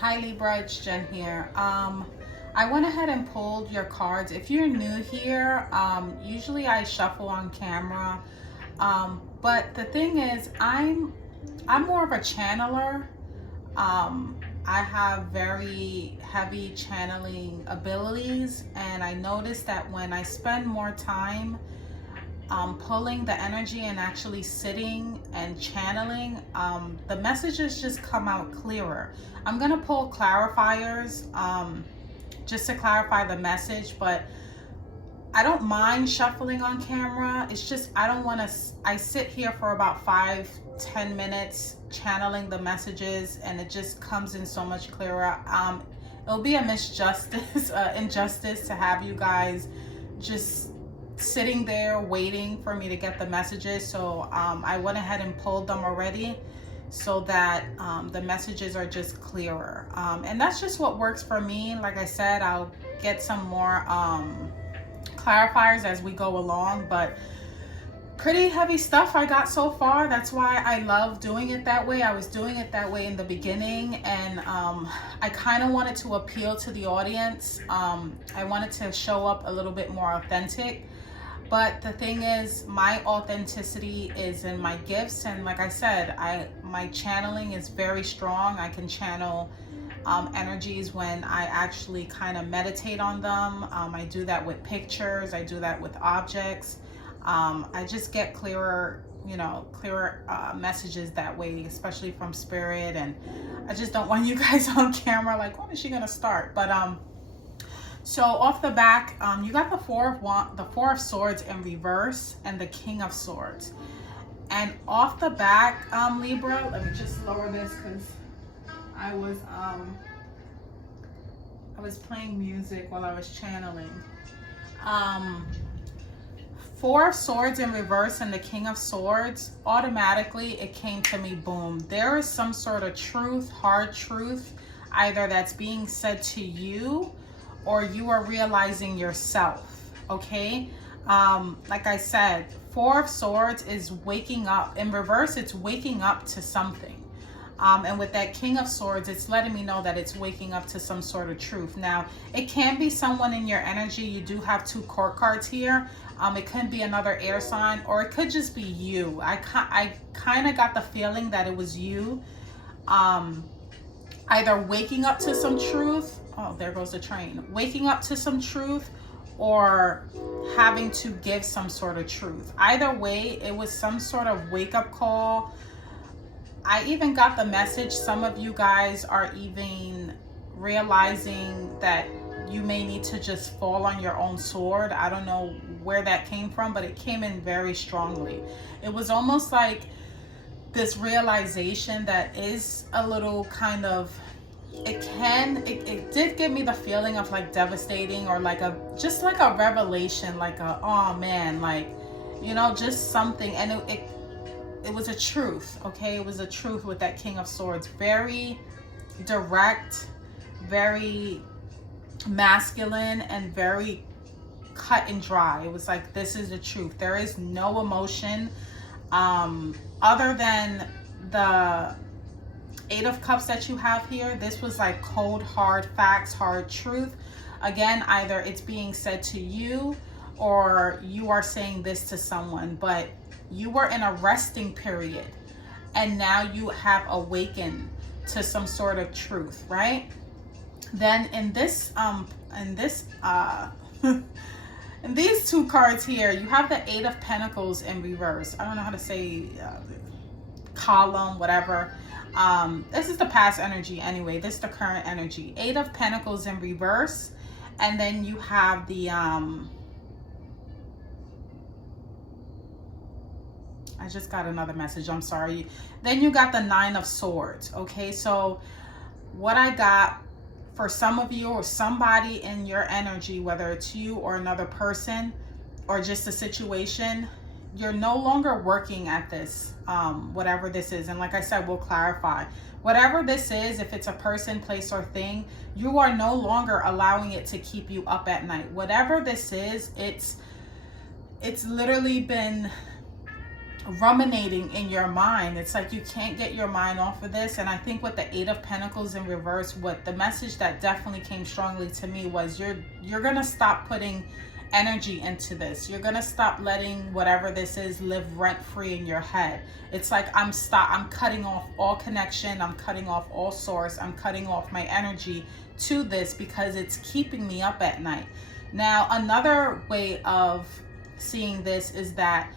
Hi Libra, it's Jen here. I went ahead and pulled your cards. If you're new here, usually I shuffle on camera. But the thing is, I'm more of a channeler. I have very heavy channeling abilities, and I noticed that when I spend more time pulling the energy and actually sitting and channeling, the messages just come out clearer. I'm gonna pull clarifiers just to clarify the message, but I don't mind shuffling on camera. It's just I don't want to. I sit here for about 5-10 minutes channeling the messages, and it just comes in so much clearer. It'll be a misjustice, injustice to have you guys just sitting there waiting for me to get the messages. So I went ahead and pulled them already, so that the messages are just clearer. And that's just what works for me. Like I said, I'll get some more clarifiers as we go along, but pretty heavy stuff I got so far. That's why I love doing it that way. I was doing it that way in the beginning, and I kind of wanted to appeal to the audience. I wanted to show up a little bit more authentic. But the thing is, my authenticity is in my gifts, and like I said, my channeling is very strong. I can channel energies when I actually kind of meditate on them. I do that with pictures. I do that with objects. I just get clearer, clearer messages that way, especially from spirit. And I just don't want you guys on camera like, when is she gonna start? But so off the back, you got the Four of Swords in reverse, and the King of Swords. And off the back, Libra, let me just lower this because I was playing music while I was channeling. Four of Swords in reverse and the King of Swords, automatically it came to me, boom. There is some sort of truth, hard truth, either that's being said to you or you are realizing yourself, okay? Like I said, Four of Swords is waking up. In reverse, it's waking up to something. And with that King of Swords, it's letting me know that it's waking up to some sort of truth. Now, it can be someone in your energy. You do have two court cards here. It could be another air sign, or it could just be you. I kind of got the feeling that it was you. Either waking up to some truth. Oh, there goes the train. Waking up to some truth, or having to give some sort of truth. Either way, it was some sort of wake-up call. I even got the message, some of you guys are even realizing that you may need to just fall on your own sword. I don't know where that came from, but it came in very strongly. It was almost like this realization that is a little kind of, it did give me the feeling of like devastating, or like just like a revelation, like oh man, like, just something. And it was a truth, okay? It was a truth with that King of Swords. Very direct, very masculine, and very cut and dry. It was like, this is the truth. There is no emotion other than the Eight of Cups that you have here. This was like cold, hard facts, hard truth. Again, either it's being said to you or you are saying this to someone, but you were in a resting period and now you have awakened to some sort of truth, right? Then in this in these two cards here, you have the Eight of Pentacles in reverse. I don't know how to say column, whatever. This is the past energy anyway. This is the current energy. Eight of Pentacles in reverse, and then you have the I just got another message, I'm sorry. Then you got the Nine of Swords, okay? So what I got for some of you, or somebody in your energy, whether it's you or another person or just a situation, you're no longer working at this, whatever this is. And like I said, we'll clarify. Whatever this is, if it's a person, place, or thing, you are no longer allowing it to keep you up at night. Whatever this is, it's literally been ruminating in your mind. It's like you can't get your mind off of this. And I think with the Eight of Pentacles in reverse, what the message that definitely came strongly to me was you're gonna stop putting energy into this. You're gonna stop letting whatever this is live rent free in your head. It's like I'm cutting off all connection, I'm cutting off all source, I'm cutting off my energy to this because it's keeping me up at night. Now, another way of seeing this is that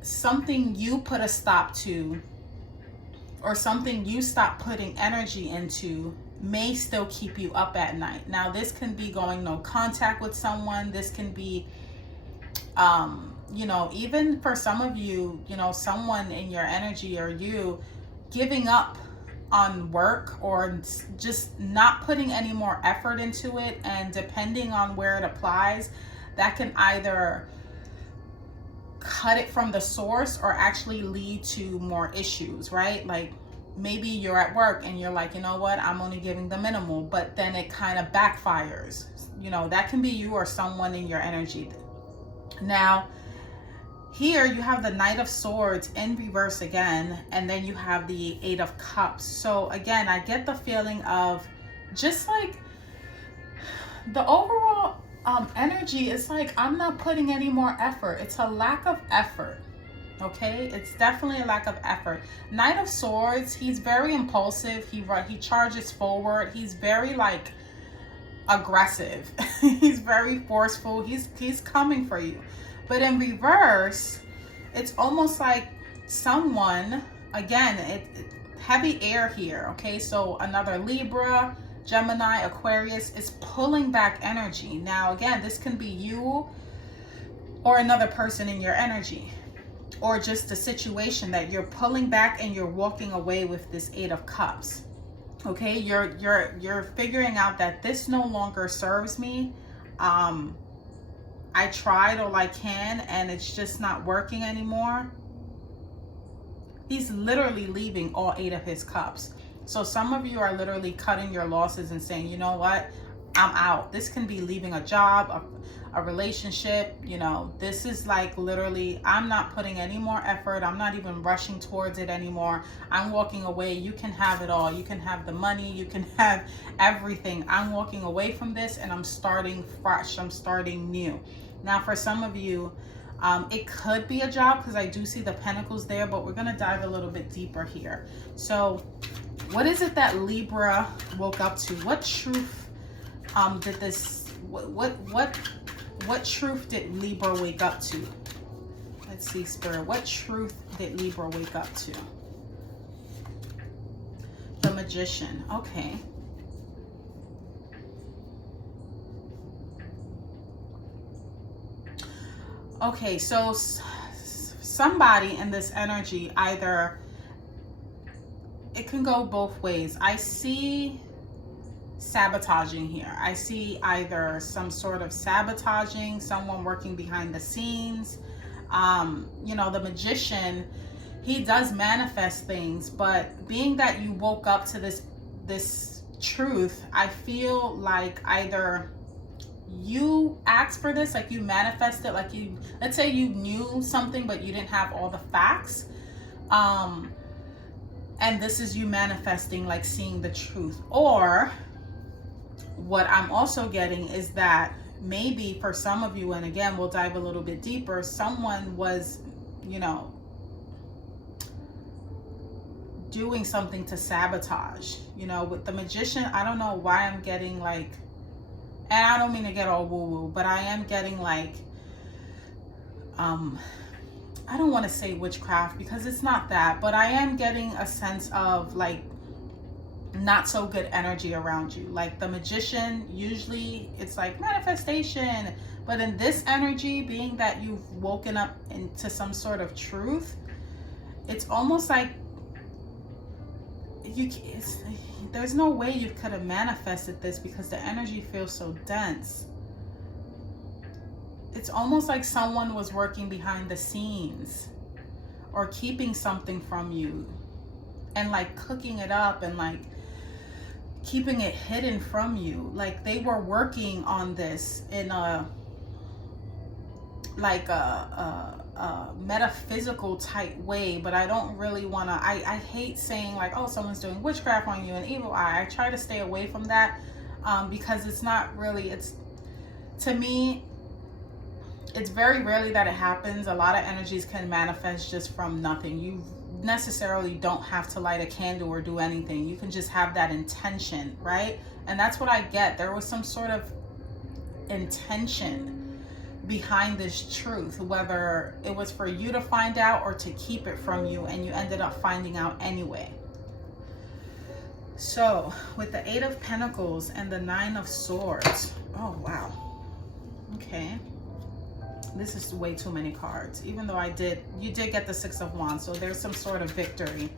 something you put a stop to, or something you stop putting energy into, may still keep you up at night. Now, this can be going no contact with someone. This can be, you know, even for some of you, you know, someone in your energy or you giving up on work or just not putting any more effort into it. And depending on where it applies, that can either cut it from the source or actually lead to more issues, right? Like maybe you're at work and you're like, you know what, I'm only giving the minimal, but then it kind of backfires. You know, that can be you or someone in your energy. Now, here you have the Knight of Swords in reverse again, and then you have the Eight of Cups. So again, I get the feeling of just like the overall energy is like, I'm not putting any more effort. It's a lack of effort. Okay, it's definitely a lack of effort. Knight of Swords, he's very impulsive. He charges forward. He's very like aggressive. He's very forceful. He's coming for you. But in reverse, it's almost like someone, again, heavy air here. Okay, so another Libra, Gemini, Aquarius is pulling back energy. Now, again, this can be you or another person in your energy, or just a situation that you're pulling back and you're walking away with this Eight of Cups. Okay, you're figuring out that this no longer serves me. I tried all I can and it's just not working anymore. He's literally leaving all 8 of his cups. So some of you are literally cutting your losses and saying, you know what, I'm out. This can be leaving a job, a relationship. You know, this is like literally, I'm not putting any more effort. I'm not even rushing towards it anymore. I'm walking away. You can have it all. You can have the money. You can have everything. I'm walking away from this and I'm starting fresh. I'm starting new. Now, for some of you, it could be a job because I do see the pentacles there, but we're going to dive a little bit deeper here. So what is it that Libra woke up to? What truth did this, what truth did Libra wake up to? Let's see, Spirit. What truth did Libra wake up to? The Magician. Okay. Okay, so somebody in this energy, either, it can go both ways. I see sabotaging here. I see either some sort of sabotaging, someone working behind the scenes. You know, the Magician, he does manifest things, but being that you woke up to this truth, I feel like either you asked for this, like you manifested, like you, let's say you knew something but you didn't have all the facts, and this is you manifesting, like seeing the truth. Or what I'm also getting is that maybe for some of you, and again we'll dive a little bit deeper, someone was, you know, doing something to sabotage. You know, with the Magician, I don't know why I'm getting like, and I don't mean to get all woo-woo, but I am getting like, I don't want to say witchcraft because it's not that, but I am getting a sense of like not so good energy around you. Like the Magician, usually it's like manifestation, but in this energy, being that you've woken up into some sort of truth, it's almost like there's no way you could have manifested this because the energy feels so dense. It's almost like someone was working behind the scenes or keeping something from you and like cooking it up and like keeping it hidden from you. Like they were working on this in a metaphysical type way, but I don't really want to, I hate saying like, oh, someone's doing witchcraft on you, an evil eye. I try to stay away from that, because it's not really, to me, it's very rarely that it happens. A lot of energies can manifest just from nothing. You necessarily don't have to light a candle or do anything. You can just have that intention, right? And that's what I get. There was some sort of intention behind this truth, whether it was for you to find out or to keep it from you, and you ended up finding out anyway. So with the Eight of Pentacles and the Nine of Swords, oh wow, okay, this is way too many cards, even though you did get the Six of Wands, so there's some sort of victory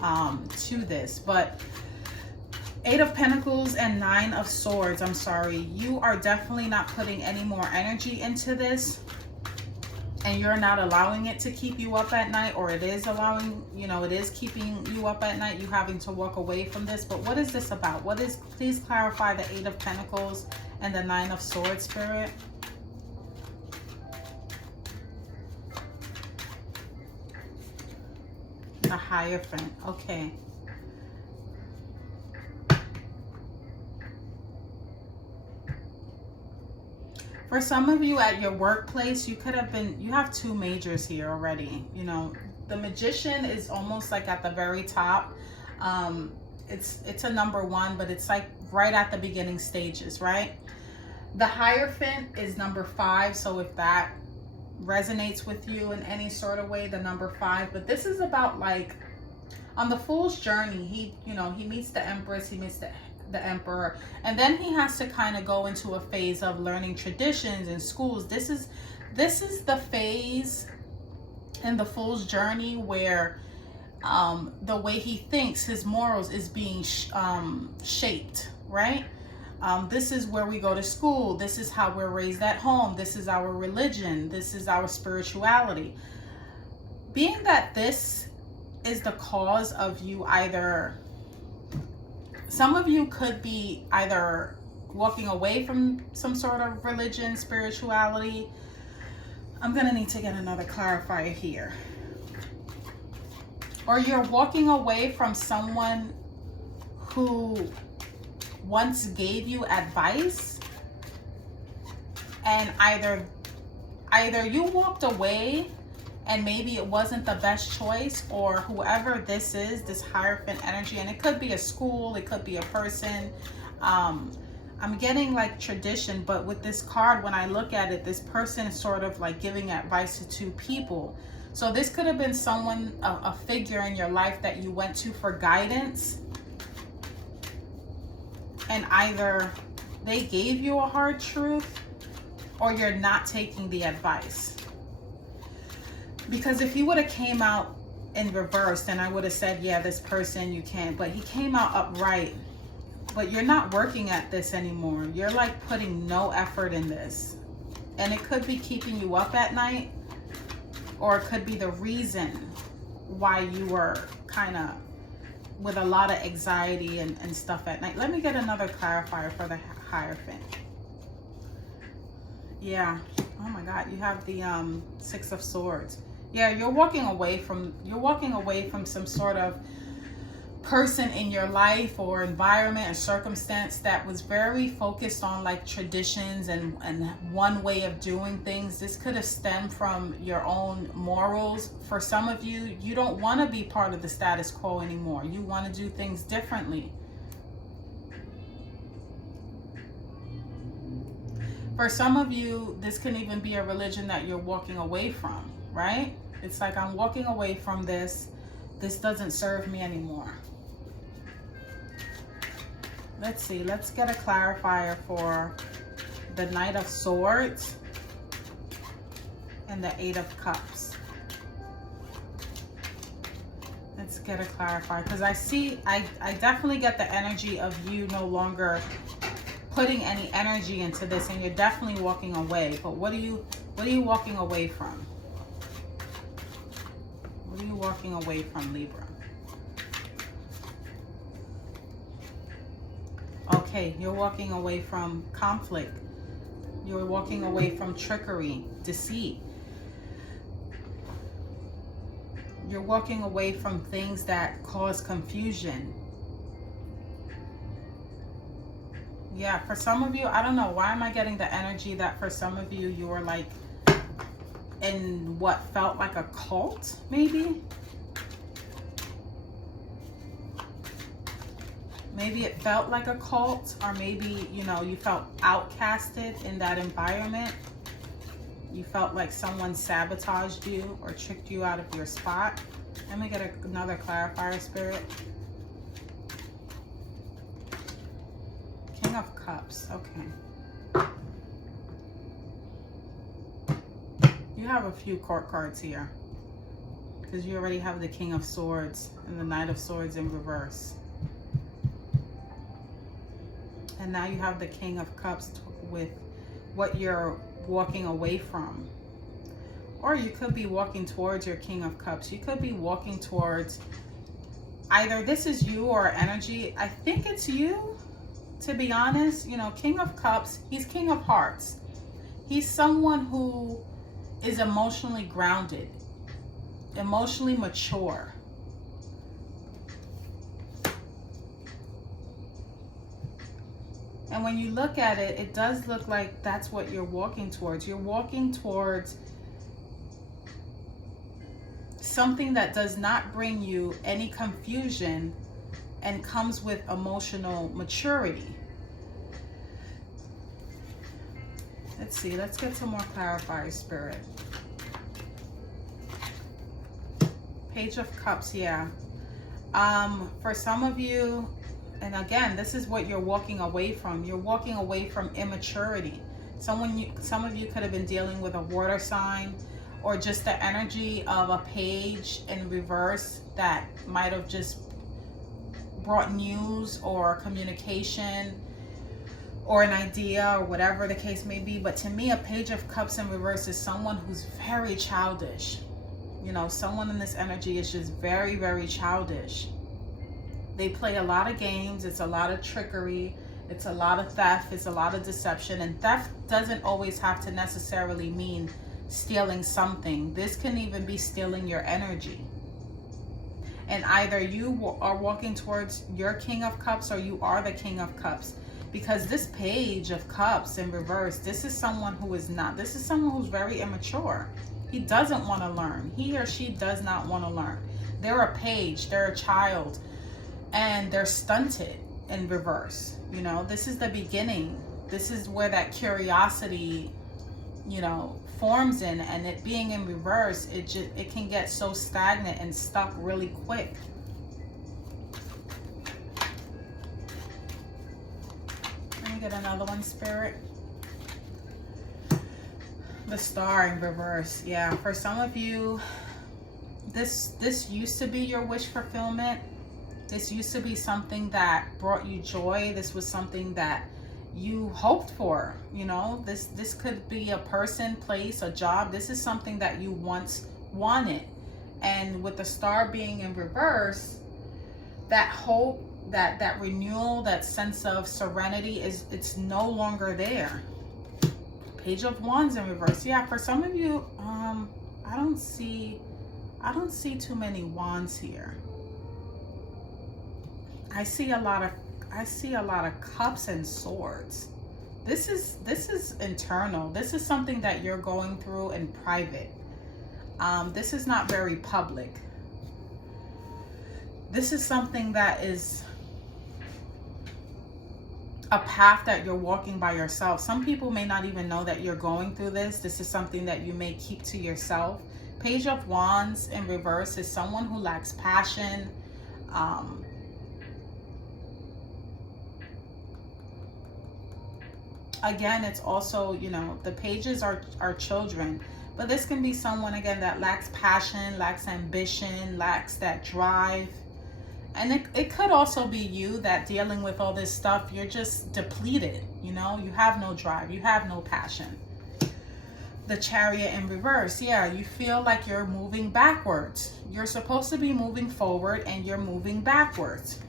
to this. But Eight of Pentacles and Nine of Swords, I'm sorry, you are definitely not putting any more energy into this, and you're not allowing it to keep you up at night, or it is allowing, you know, it is keeping you up at night, you having to walk away from this. But what is this about? What is, please clarify the Eight of Pentacles and the Nine of Swords, Spirit. The Hierophant, okay. For some of you at your workplace, you have two majors here already. You know, the Magician is almost like at the very top. It's a number one, but it's like right at the beginning stages, right? The Hierophant is number 5. So if that resonates with you in any sort of way, the number 5. But this is about like on the Fool's journey, he meets the Empress, he meets the Emperor, and then he has to kind of go into a phase of learning traditions in schools. This is the phase in the Fool's journey where the way he thinks, his morals is being shaped, right? This is where we go to school. This is how we're raised at home. This is our religion. This is our spirituality. Being that this is the cause of you either, some of you could be either walking away from some sort of religion, spirituality. I'm going to need to get another clarifier here. Or you're walking away from someone who once gave you advice, and either you walked away and maybe it wasn't the best choice, or whoever this is, this Hierophant energy, and it could be a school, it could be a person. I'm getting like tradition, but with this card, when I look at it, this person is sort of like giving advice to two people. So this could have been someone, a figure in your life that you went to for guidance, and either they gave you a hard truth or you're not taking the advice. Because if he would have came out in reverse, then I would have said, yeah, this person, you can't. But he came out upright. But you're not working at this anymore. You're like putting no effort in this. And it could be keeping you up at night, or it could be the reason why you were kind of with a lot of anxiety and stuff at night. Let me get another clarifier for the Hierophant. Yeah. Oh my God, you have the Six of Swords. Yeah, you're walking away from some sort of person in your life or environment or circumstance that was very focused on like traditions and one way of doing things. This could have stemmed from your own morals. For some of you, you don't want to be part of the status quo anymore. You want to do things differently. For some of you, this can even be a religion that you're walking away from, right? It's like, I'm walking away from this. This doesn't serve me anymore. Let's see. Let's get a clarifier for the Knight of Swords and the Eight of Cups. Let's get a clarifier, because I definitely get the energy of you no longer putting any energy into this, and you're definitely walking away. But what are you walking away from? What are you walking away from, Libra? Okay, you're walking away from conflict. You're walking away from trickery, deceit. You're walking away from things that cause confusion. Yeah, for some of you, I don't know, why am I getting the energy that for some of you, you were like in what felt like a cult, maybe? Maybe it felt like a cult, or maybe, you know, you felt outcasted in that environment. You felt like someone sabotaged you or tricked you out of your spot. Let me get another clarifier, Spirit. King of Cups, okay. You have a few court cards here because you already have the King of Swords and the Knight of Swords in reverse. And now you have the King of Cups with what you're walking away from. Or you could be walking towards your King of Cups. You could be walking towards, either this is you or energy. I think it's you, to be honest. You know, King of Cups, he's King of Hearts. He's someone who is emotionally grounded, emotionally mature. And when you look at it, it does look like that's what you're walking towards. You're walking towards something that does not bring you any confusion and comes with emotional maturity. Let's see, let's get some more clarifiers, Spirit. Page of Cups, yeah. For some of you, and again, this is what you're walking away from. You're walking away from immaturity. Some of you could have been dealing with a water sign, or just the energy of a page in reverse that might have just brought news or communication or an idea or whatever the case may be. But to me, a Page of Cups in reverse is someone who's very childish. You know, someone in this energy is just very, very childish. They play a lot of games. It's a lot of trickery. It's a lot of theft. It's a lot of deception. And theft doesn't always have to necessarily mean stealing something. This can even be stealing your energy. And either you are walking towards your King of Cups or you are the King of Cups. Because this Page of Cups in reverse, this is someone who is not. This is someone who's very immature. He doesn't want to learn. He or she does not want to learn. They're a page. They're a child. And they're stunted in reverse. You know, this is the beginning. This is where that curiosity, you know, forms in, and it being in reverse, it can get so stagnant and stuck really quick. Let me get another one, Spirit. The Star in reverse. Yeah, for some of you, this used to be your wish fulfillment. This used to be something that brought you joy. This was something that you hoped for. You know, this could be a person, place, a job. This is something that you once wanted. And with the Star being in reverse, that hope, that renewal, that sense of serenity it's no longer there. Page of Wands in reverse. Yeah, for some of you, I don't see too many wands here. I see a lot of cups and swords. This is internal. This is something that you're going through in private. This is not very public. This is something that is a path that you're walking by yourself. Some people may not even know that you're going through this. This is something that you may keep to yourself. Page of Wands in reverse is someone who lacks passion. Again, it's also, you know, the pages are children, but this can be someone, again, that lacks passion, lacks ambition, lacks that drive. And it could also be you that dealing with all this stuff, you're just depleted, you know, you have no drive, you have no passion. The Chariot in reverse, yeah, you feel like you're moving backwards. You're supposed to be moving forward and you're moving backwards.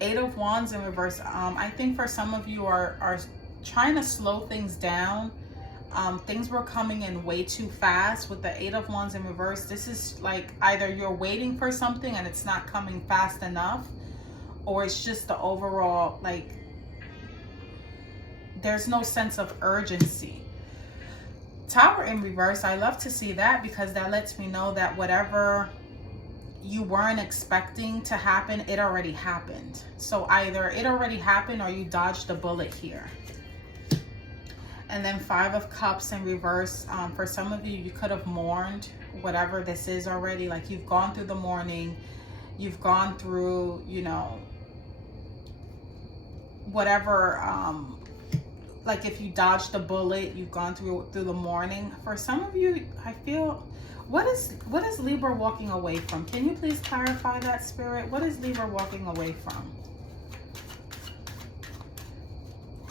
Eight of Wands in reverse. I think for some of you are trying to slow things down. Things were coming in way too fast with the Eight of Wands in reverse. This is like either you're waiting for something and it's not coming fast enough, or it's just the overall, like, there's no sense of urgency. Tower in reverse, I love to see that, because that lets me know that whatever you weren't expecting to happen, it already happened. So either it already happened or you dodged a bullet here. And then Five of Cups in reverse. For some of you, you could have mourned whatever this is already. Like, you've gone through the mourning, you've gone through, you know, whatever, like if you dodged a bullet, you've gone through the mourning. For some of you, I feel, what is Libra walking away from? Can you please clarify that, Spirit? What is Libra walking away from?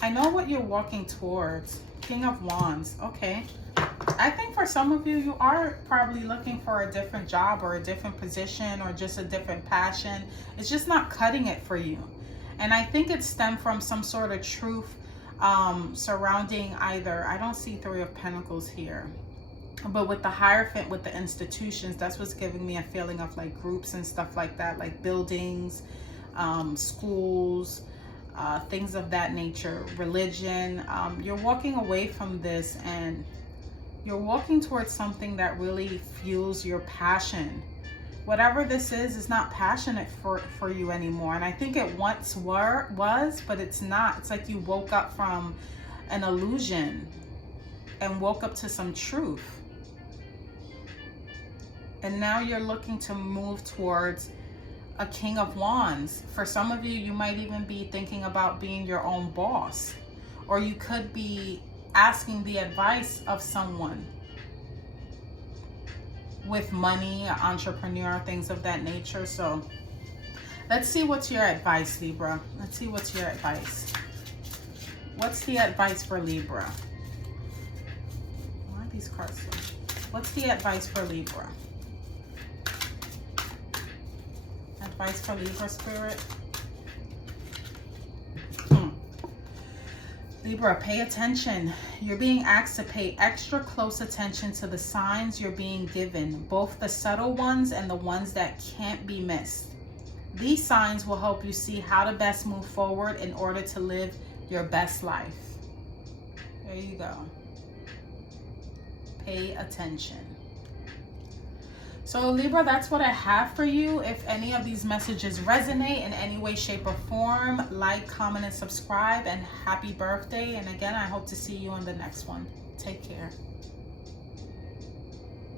I know what you're walking towards. King of Wands. Okay. I think for some of you, you are probably looking for a different job or a different position or just a different passion. It's just not cutting it for you. And I think it stemmed from some sort of truth surrounding either, I don't see Three of Pentacles here, but with the Hierophant, with the institutions, that's what's giving me a feeling of like groups and stuff like that, like buildings, schools, things of that nature, religion. You're walking away from this and you're walking towards something that really fuels your passion. Whatever this is not passionate for you anymore. And I think it once was, but it's not. It's like you woke up from an illusion and woke up to some truth. And now you're looking to move towards a King of Wands. For some of you, you might even be thinking about being your own boss. Or you could be asking the advice of someone with money, entrepreneur, things of that nature. So let's see what's your advice, Libra. Let's see what's your advice. What's the advice for Libra? Why are these cards? What's the advice for Libra? Advice for Libra, Spirit. Libra, pay attention. You're being asked to pay extra close attention to the signs you're being given, both the subtle ones and the ones that can't be missed. These signs will help you see how to best move forward in order to live your best life. There you go. Pay attention. So Libra, that's what I have for you. If any of these messages resonate in any way, shape, or form, like, comment, and subscribe, and happy birthday. And again, I hope to see you on the next one. Take care.